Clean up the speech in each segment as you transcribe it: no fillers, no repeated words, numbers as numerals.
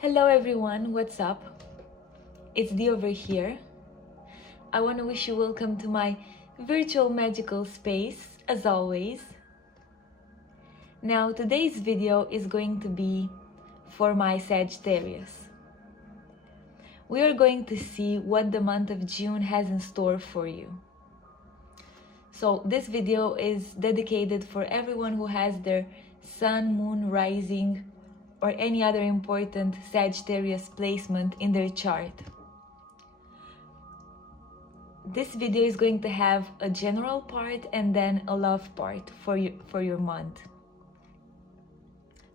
Hello everyone, what's up? It's Dee over here. I want to wish you welcome to my virtual magical space, as always. Now, today's video is going to be for my Sagittarius. We are going to see what the month of June has in store for you. So this video is dedicated for everyone who has their sun, moon, rising, or any other important Sagittarius placement in their chart. This video is going to have a general part and then a love part for your month.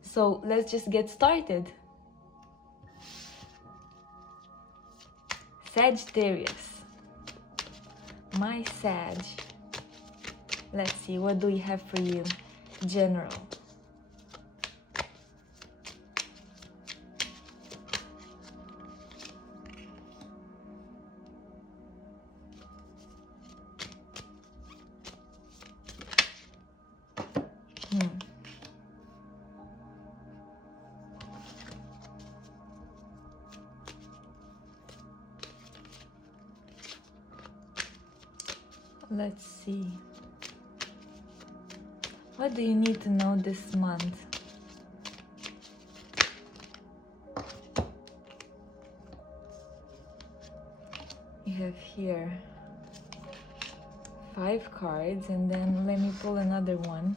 So let's just get started. Sagittarius, my Sag. Let's see, what do we have for you? General. Let's see. What do you need to know this month? You have here 5 cards, and then let me pull another one.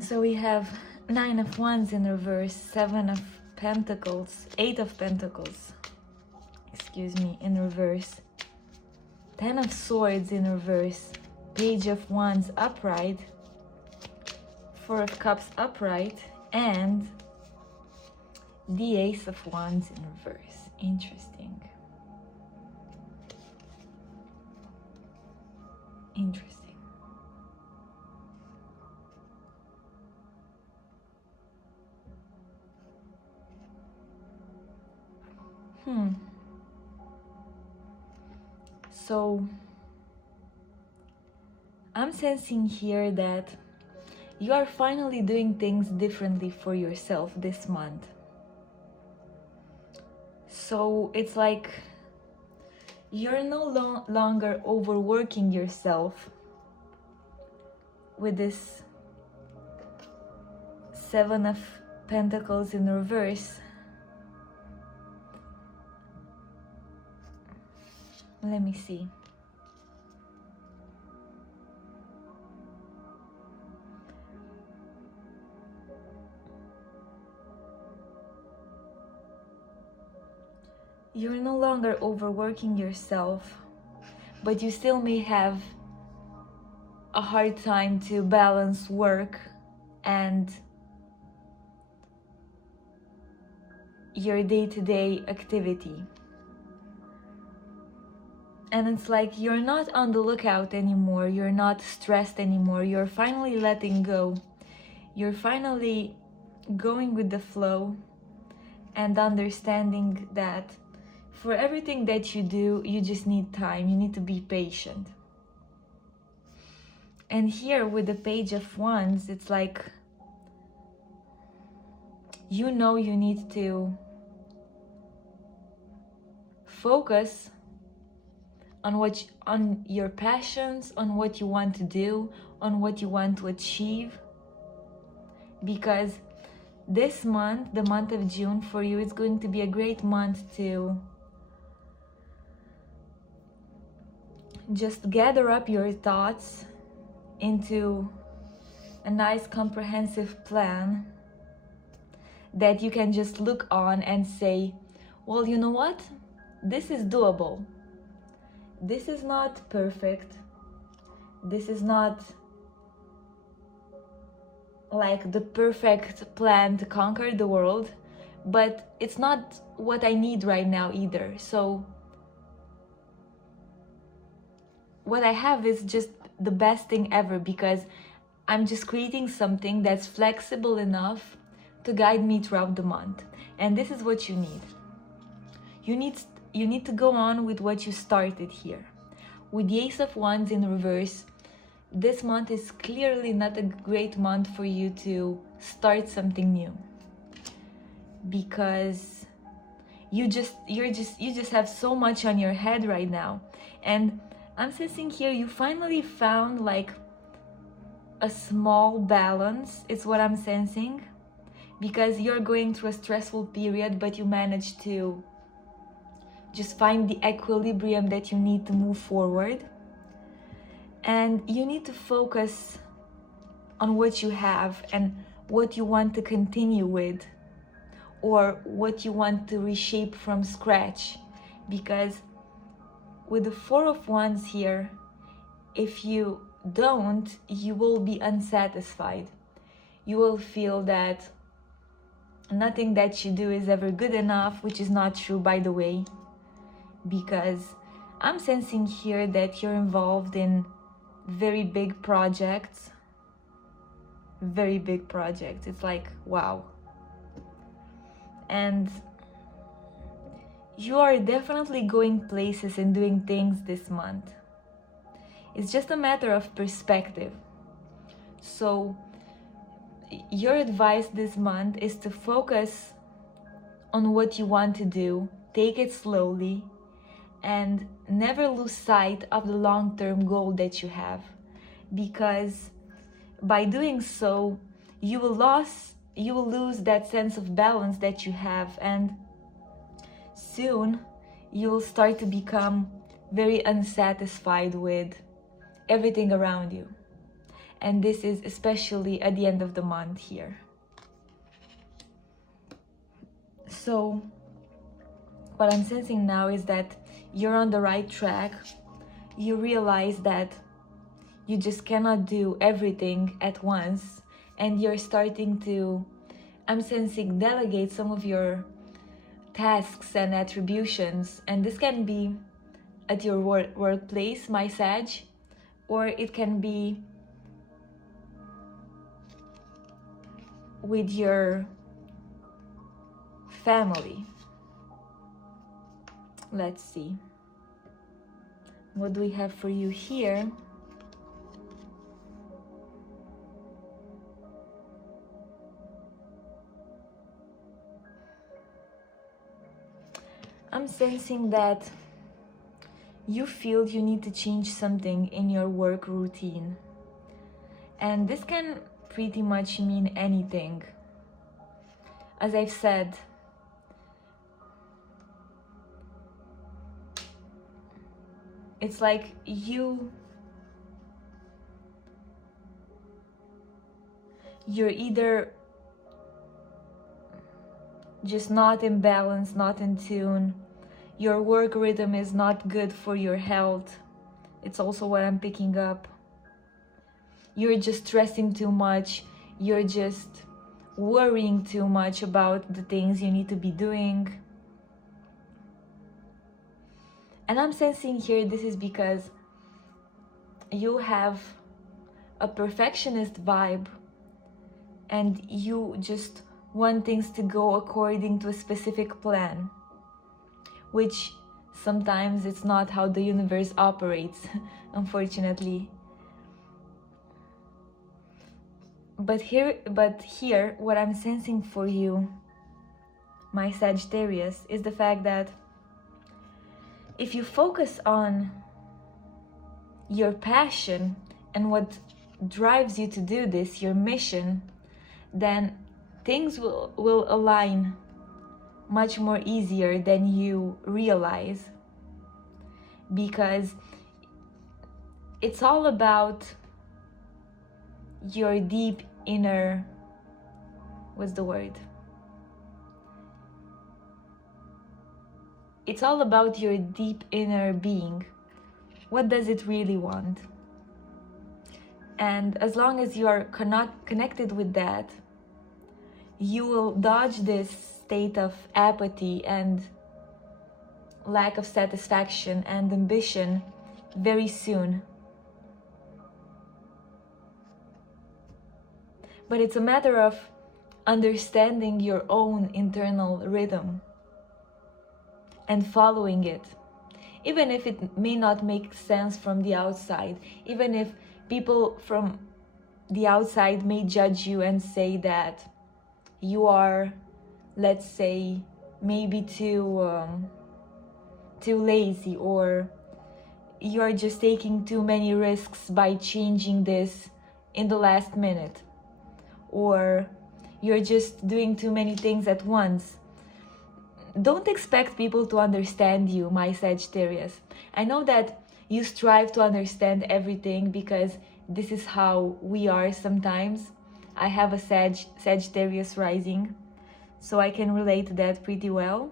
So we have 9 of Wands in reverse, 7 of Pentacles, 8 of Pentacles, in reverse, 10 of Swords in reverse, Page of Wands upright, 4 of Cups upright, and the Ace of Wands in reverse. Interesting. So I'm sensing here that you are finally doing things differently for yourself this month. So it's like you're no longer overworking yourself with this 7 of Pentacles in reverse. Let me see. You're no longer overworking yourself, but you still may have a hard time to balance work and your day-to-day activity. And it's like you're not on the lookout anymore, you're not stressed anymore, you're finally letting go. You're finally going with the flow and understanding that for everything that you do, you just need time, you need to be patient. And here with the Page of Wands, it's like you know you need to focus on your passions, on what you want to do, on what you want to achieve, because this month, the month of June for you, is going to be a great month to just gather up your thoughts into a nice comprehensive plan that you can just look on and say, well, you know what? This is doable. This is not perfect. This is not like the perfect plan to conquer the world, but it's not what I need right now either. So what I have is just the best thing ever, because I'm just creating something that's flexible enough to guide me throughout the month. And this is what you need. You need to go on with what you started here. with the Ace of Wands in reverse, this month is clearly not a great month for you to start something new, because you just have so much on your head right now. And I'm sensing here you finally found like a small balance. It's what I'm sensing, because you're going through a stressful period, but you managed to just find the equilibrium that you need to move forward. And you need to focus on what you have and what you want to continue with, or what you want to reshape from scratch. Because with the Four of Wands here, if you don't, you will be unsatisfied. You will feel that nothing that you do is ever good enough, which is not true, by the way, because I'm sensing here that you're involved in very big projects. Very big projects. It's like, wow. And you are definitely going places and doing things this month. It's just a matter of perspective. So your advice this month is to focus on what you want to do, take it slowly, and never lose sight of the long-term goal that you have. Because by doing so, you will lose that sense of balance that you have, and soon you will start to become very unsatisfied with everything around you. And this is especially at the end of the month here. So what I'm sensing now is that you're on the right track. You realize that you just cannot do everything at once, and you're starting to, I'm sensing, delegate some of your tasks and attributions. And this can be at your workplace, my Sag, or it can be with your family. Let's see. What do we have for you here? I'm sensing that you feel you need to change something in your work routine. And this can pretty much mean anything. As I've said, it's like you're either just not in balance, not in tune. Your work rhythm is not good for your health. It's also what I'm picking up. You're just stressing too much. You're just worrying too much about the things you need to be doing. And I'm sensing here this is because you have a perfectionist vibe, and you just want things to go according to a specific plan, which sometimes it's not how the universe operates, unfortunately. But here, what I'm sensing for you, my Sagittarius, is the fact that if you focus on your passion and what drives you to do this, your mission, then things will align much more easier than you realize. Because it's all about your deep inner, what's the word? It's all about your deep inner being. What does it really want? And as long as you are connected with that, you will dodge this state of apathy and lack of satisfaction and ambition very soon. But it's a matter of understanding your own internal rhythm and following it. even if it may not make sense from the outside, even if people from the outside may judge you and say that you are, let's say, maybe too lazy, or you are just taking too many risks by changing this in the last minute, or you're just doing too many things at once. Don't expect people to understand you, my Sagittarius. I know that you strive to understand everything because this is how we are sometimes. I have a Sagittarius rising, so I can relate to that pretty well.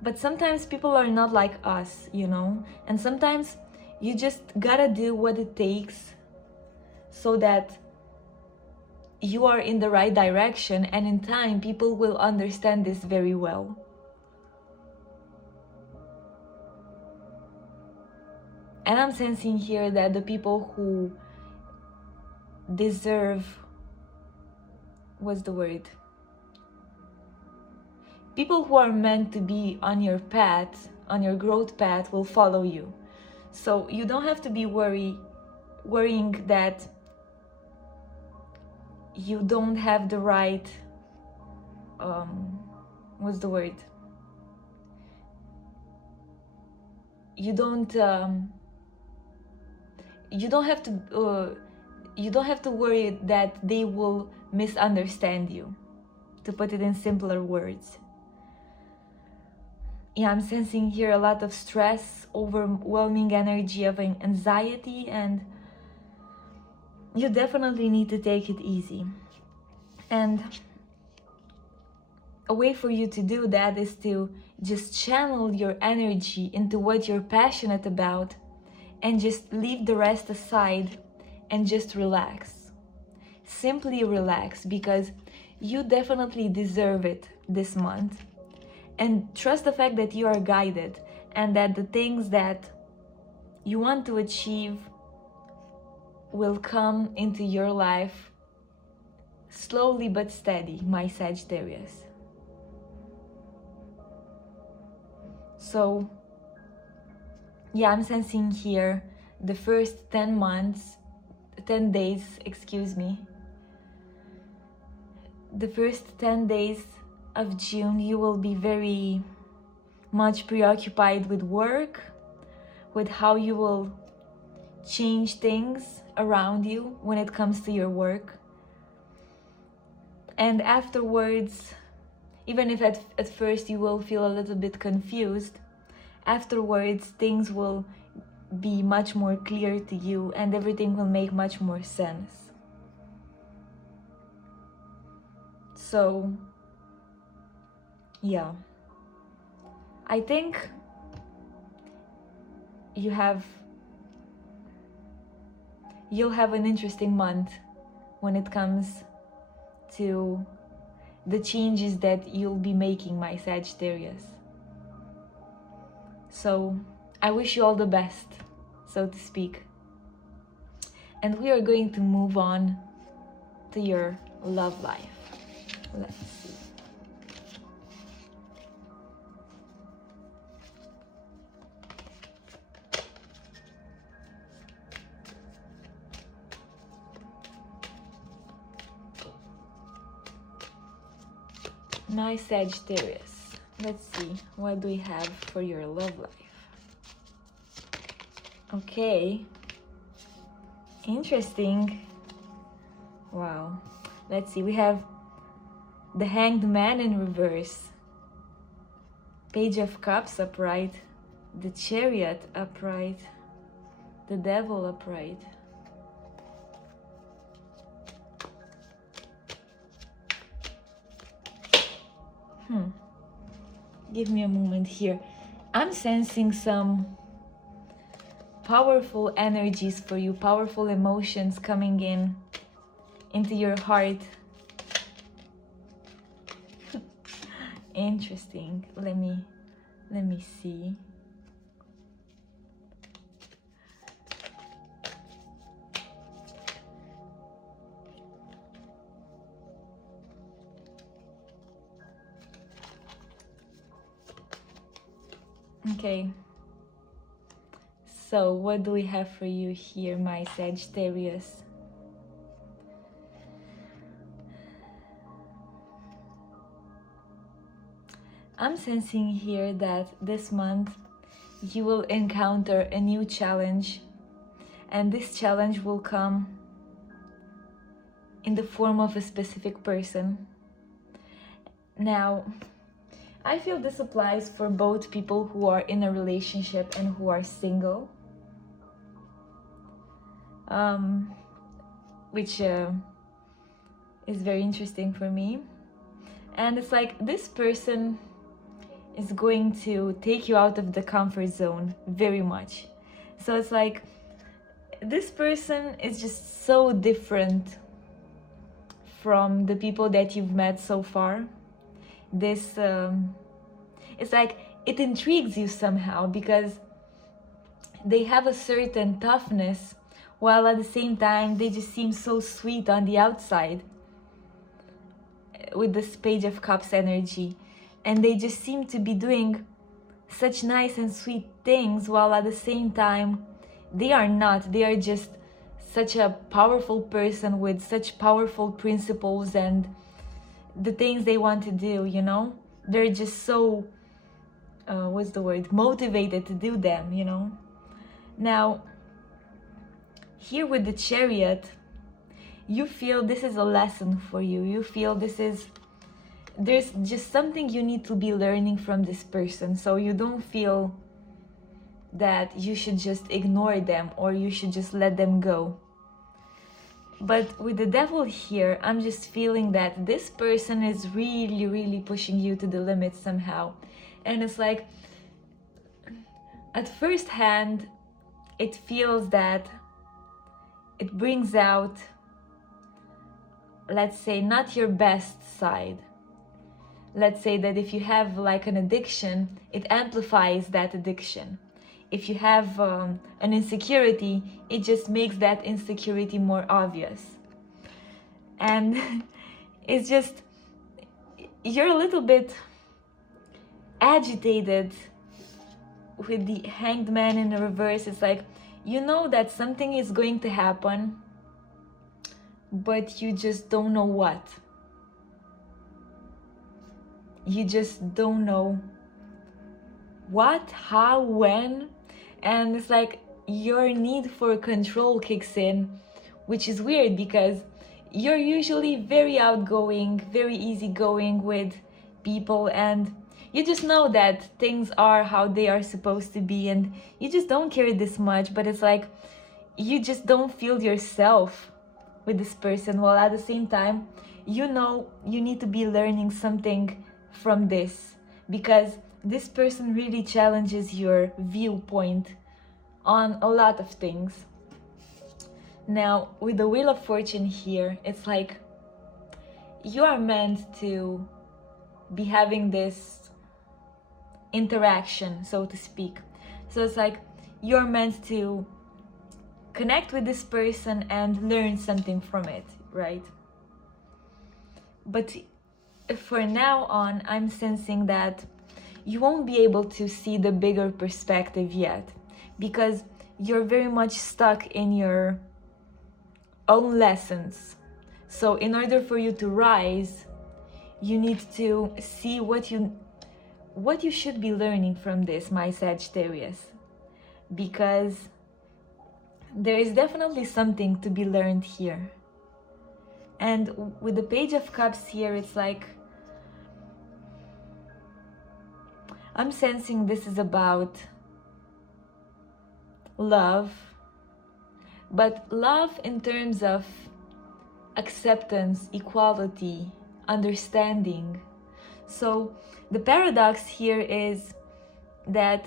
But sometimes people are not like us, you know? And sometimes you just gotta do what it takes so that you are in the right direction, and in time people will understand this very well. And I'm sensing here that the people who deserve, what's the word? People who are meant to be on your path, on your growth path, will follow you. So you don't have to be worrying that you don't have the right, what's the word? You don't have to worry that they will misunderstand you, to put it in simpler words. Yeah, I'm sensing here a lot of stress, overwhelming energy of anxiety, and you definitely need to take it easy. And a way for you to do that is to just channel your energy into what you're passionate about and just leave the rest aside and just relax. Simply relax, because you definitely deserve it this month. And trust the fact that you are guided and that the things that you want to achieve will come into your life slowly but steady, my Sagittarius. So, yeah, I'm sensing here the first 10 days, the first 10 days of June, you will be very much preoccupied with work, with how you will change things around you when it comes to your work. And afterwards, even if at first you will feel a little bit confused, afterwards things will be much more clear to you and everything will make much more sense. So, yeah, I think you'll have an interesting month when it comes to the changes that you'll be making, my Sagittarius. So I wish you all the best, so to speak. And we are going to move on to your love life. Let's see. My Sagittarius, let's see, what do we have for your love life? Okay, interesting. Wow, let's see, we have the Hanged Man in reverse, Page of Cups upright, the Chariot upright, the Devil upright. Give me a moment here. I'm sensing some powerful energies for you, powerful emotions coming into your heart. Interesting. Let me see. Okay. So, what do we have for you here, my Sagittarius? I'm sensing here that this month you will encounter a new challenge, and this challenge will come in the form of a specific person. Now, I feel this applies for both people who are in a relationship and who are single. Which is very interesting for me. And it's like this person is going to take you out of the comfort zone very much. So it's like this person is just so different from the people that you've met so far. This it's like it intrigues you somehow because they have a certain toughness, while at the same time they just seem so sweet on the outside with this Page of Cups energy, and they just seem to be doing such nice and sweet things, while at the same time they are not. They are just such a powerful person with such powerful principles and the things they want to do, you know? They're just so motivated to do them, you know? Now, here with the Chariot, you feel this is a lesson for you. You feel there's just something you need to be learning from this person. So you don't feel that you should just ignore them or you should just let them go. But with the Devil here, I'm just feeling that this person is really, really pushing you to the limit somehow. And it's like, at first hand, it feels that it brings out, let's say, not your best side. Let's say that if you have like an addiction, it amplifies that addiction. If you have an insecurity, it just makes that insecurity more obvious. And it's just, you're a little bit agitated with the Hanged Man in the reverse. It's like, you know that something is going to happen, but you just don't know what. You just don't know what, how, when. And it's like your need for control kicks in, which is weird because you're usually very outgoing, very easygoing with people, and you just know that things are how they are supposed to be, and you just don't care this much. But it's like you just don't feel yourself with this person, while at the same time you know you need to be learning something from this, because this person really challenges your viewpoint on a lot of things. Now, with the Wheel of Fortune here, it's like you are meant to be having this interaction, so to speak. So it's like you're meant to connect with this person and learn something from it, right? But for now on, I'm sensing that you won't be able to see the bigger perspective yet, because you're very much stuck in your own lessons. So in order for you to rise, you need to see what you should be learning from this, my Sagittarius, because there is definitely something to be learned here. And with the Page of Cups here, it's like I'm sensing this is about love, but love in terms of acceptance, equality, understanding. So the paradox here is that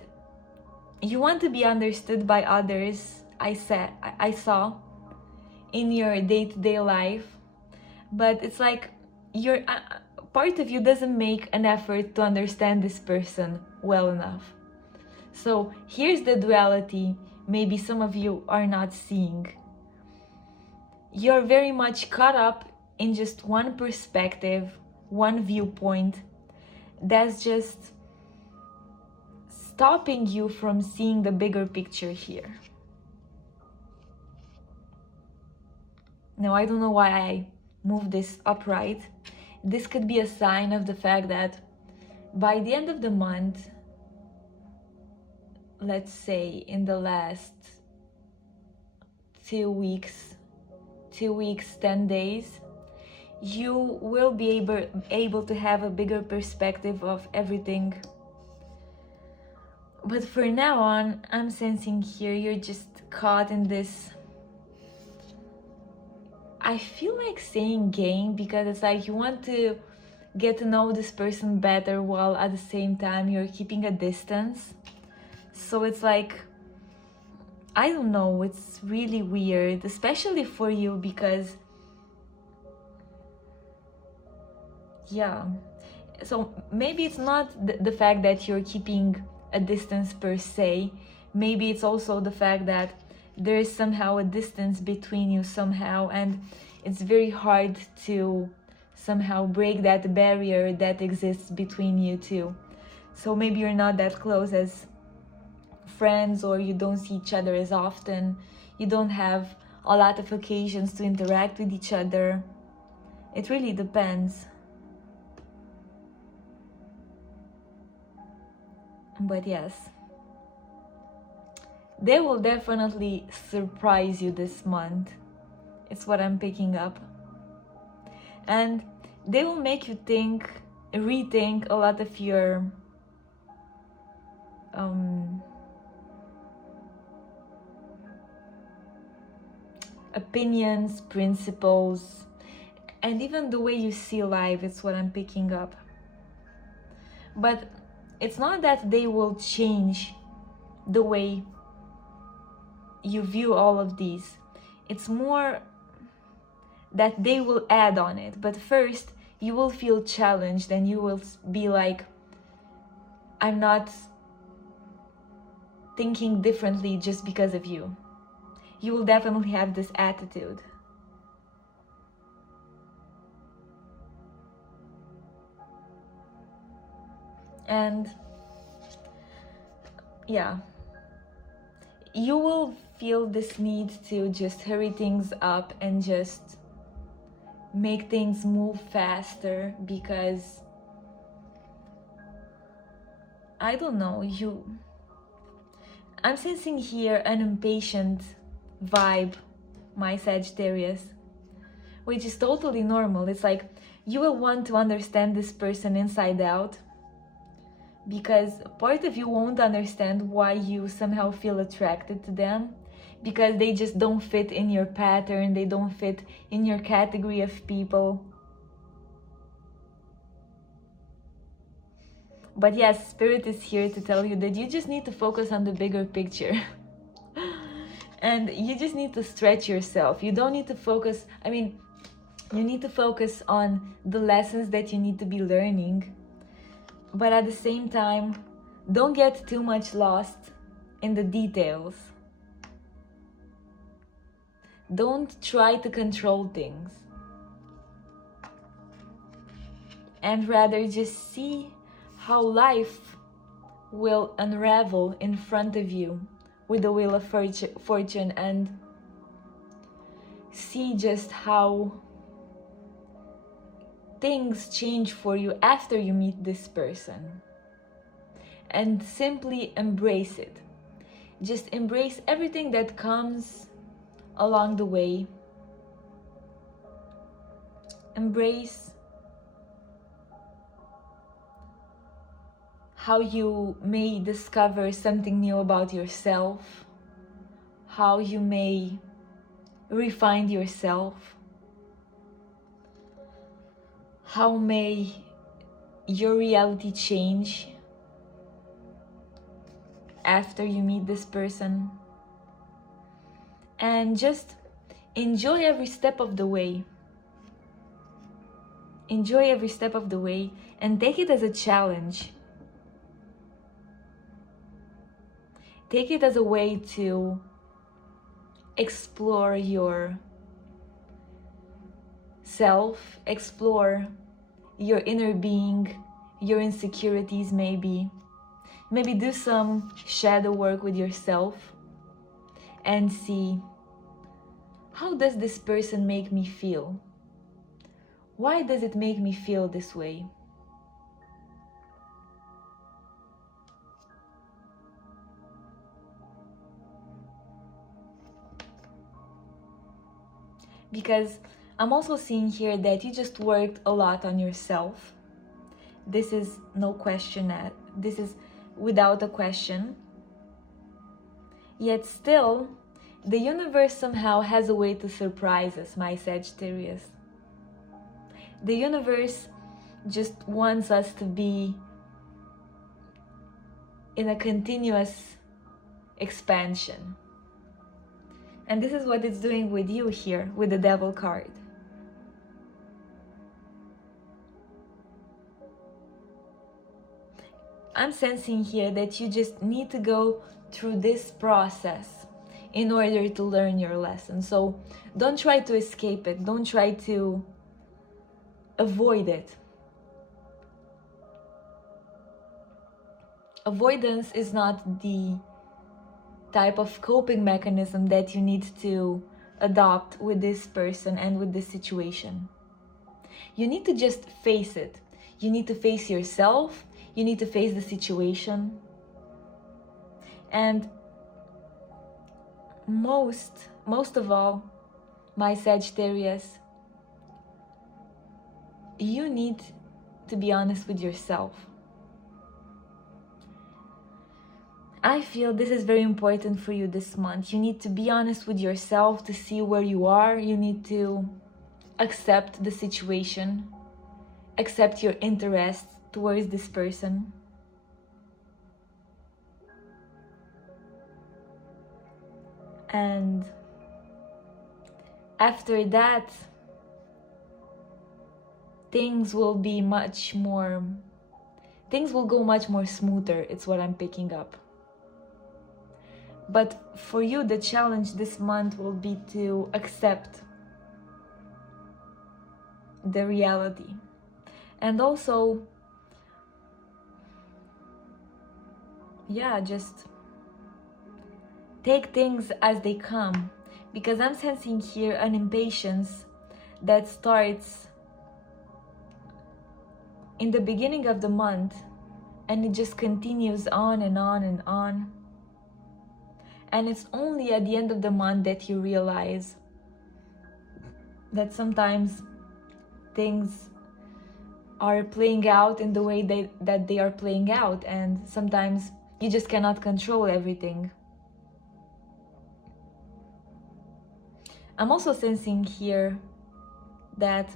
you want to be understood by others, I saw in your day-to-day life, but it's like you're part of you doesn't make an effort to understand this person well enough. So here's the duality maybe some of you are not seeing. You're very much caught up in just one perspective, one viewpoint that's just stopping you from seeing the bigger picture here. Now, I don't know why I moved this upright. This could be a sign of the fact that by the end of the month, let's say in the last 2 weeks, 10 days, you will be able to have a bigger perspective of everything. But for now on, I'm sensing here you're just caught in this, I feel like saying game, because it's like you want to get to know this person better while at the same time you're keeping a distance. So it's like, I don't know, it's really weird, especially for you, because yeah, so maybe it's not the fact that you're keeping a distance per se. Maybe it's also the fact that there is somehow a distance between you somehow, and it's very hard to somehow break that barrier that exists between you two. So maybe you're not that close as friends, or you don't see each other as often, you don't have a lot of occasions to interact with each other. It really depends. But yes, they will definitely surprise you this month. It's what I'm picking up. And they will make you rethink a lot of your opinions, principles, and even the way you see life. It's what I'm picking up. But it's not that they will change the way you view all of these. It's more that they will add on it. But first, you will feel challenged and you will be like, I'm not thinking differently just because of you. You will definitely have this attitude. And yeah, you will feel this need to just hurry things up and just make things move faster, because I don't know, I'm sensing here an impatient vibe, my Sagittarius, which is totally normal. It's like you will want to understand this person inside out, because part of you won't understand why you somehow feel attracted to them, because they just don't fit in your pattern, they don't fit in your category of people. But yes, Spirit is here to tell you that you just need to focus on the bigger picture. And you just need to stretch yourself. You don't need to focus, you need to focus on the lessons that you need to be learning. But at the same time, don't get too much lost in the details. Don't try to control things. And rather just see how life will unravel in front of you with the Wheel of Fortune, and see just how things change for you after you meet this person. And simply embrace it. Just embrace everything that comes along the way. Embrace how you may discover something new about yourself, how you may refine yourself, how may your reality change after you meet this person. And just enjoy every step of the way. Enjoy every step of the way and take it as a challenge. Take it as a way to explore your self, explore your inner being, your insecurities maybe, Maybe do some shadow work with yourself and see, how does this person make me feel? Why does it make me feel this way? Because I'm also seeing here that you just worked a lot on yourself. This is no question, this is without a question. Yet still, the universe somehow has a way to surprise us, my Sagittarius. The universe just wants us to be in a continuous expansion. And this is what it's doing with you here, with the Devil card. I'm sensing here that you just need to go through this process in order to learn your lesson. So don't try to escape it. Don't try to avoid it. Avoidance is not the type of coping mechanism that you need to adopt with this person and with this situation. You need to just face it. You need to face yourself. You need to face the situation. And most of all, my Sagittarius, you need to be honest with yourself. I feel this is very important for you this month. You need to be honest with yourself to see where you are. You need to accept the situation, accept your interest towards this person. And after that, things will go much more smoother. It's what I'm picking up. But for you, the challenge this month will be to accept the reality. And also, just take things as they come. Because I'm sensing here an impatience that starts in the beginning of the month and it just continues on and on and on. And it's only at the end of the month that you realize that sometimes things are playing out in the way that they are playing out, and sometimes you just cannot control everything. I'm also sensing here that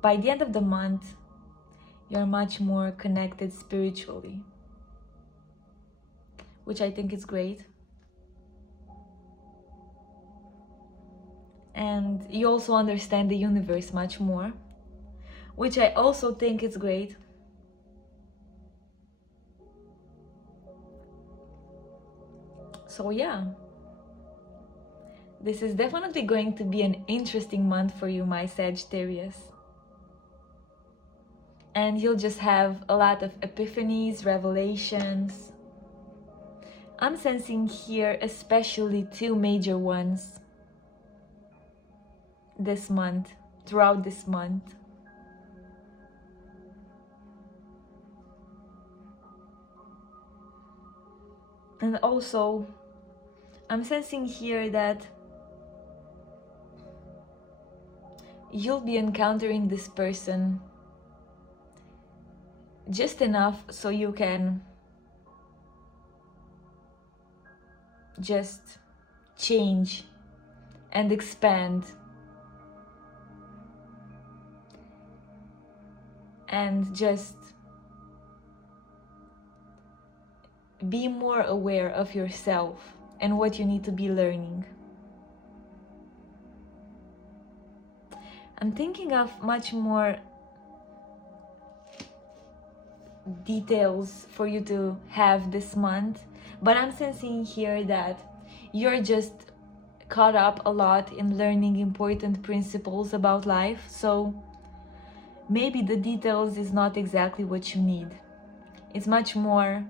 by the end of the month, you're much more connected spiritually, which I think is great. And you also understand the universe much more, which I also think is great. So this is definitely going to be an interesting month for you, my Sagittarius. And you'll just have a lot of epiphanies, revelations. I'm sensing here especially 2 major ones this month, throughout this month. And also, I'm sensing here that you'll be encountering this person just enough so you can just change and expand and just be more aware of yourself and what you need to be learning. I'm thinking of much more details for you to have this month, but I'm sensing here that you're just caught up a lot in learning important principles about life, so maybe the details is not exactly what you need. It's much more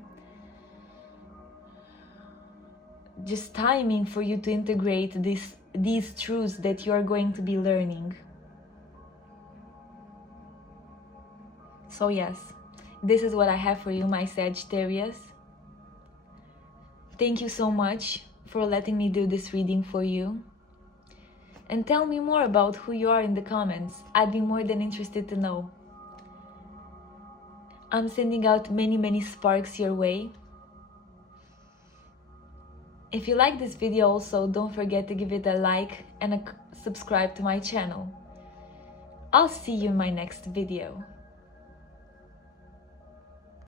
just timing for you to integrate these truths that you are going to be learning. So yes, this is what I have for you, my Sagittarius. Thank you so much for letting me do this reading for you. And tell me more about who you are in the comments. I'd be more than interested to know. I'm sending out many sparks your way. If you like this video also, don't forget to give it a like and subscribe to my channel. I'll see you in my next video.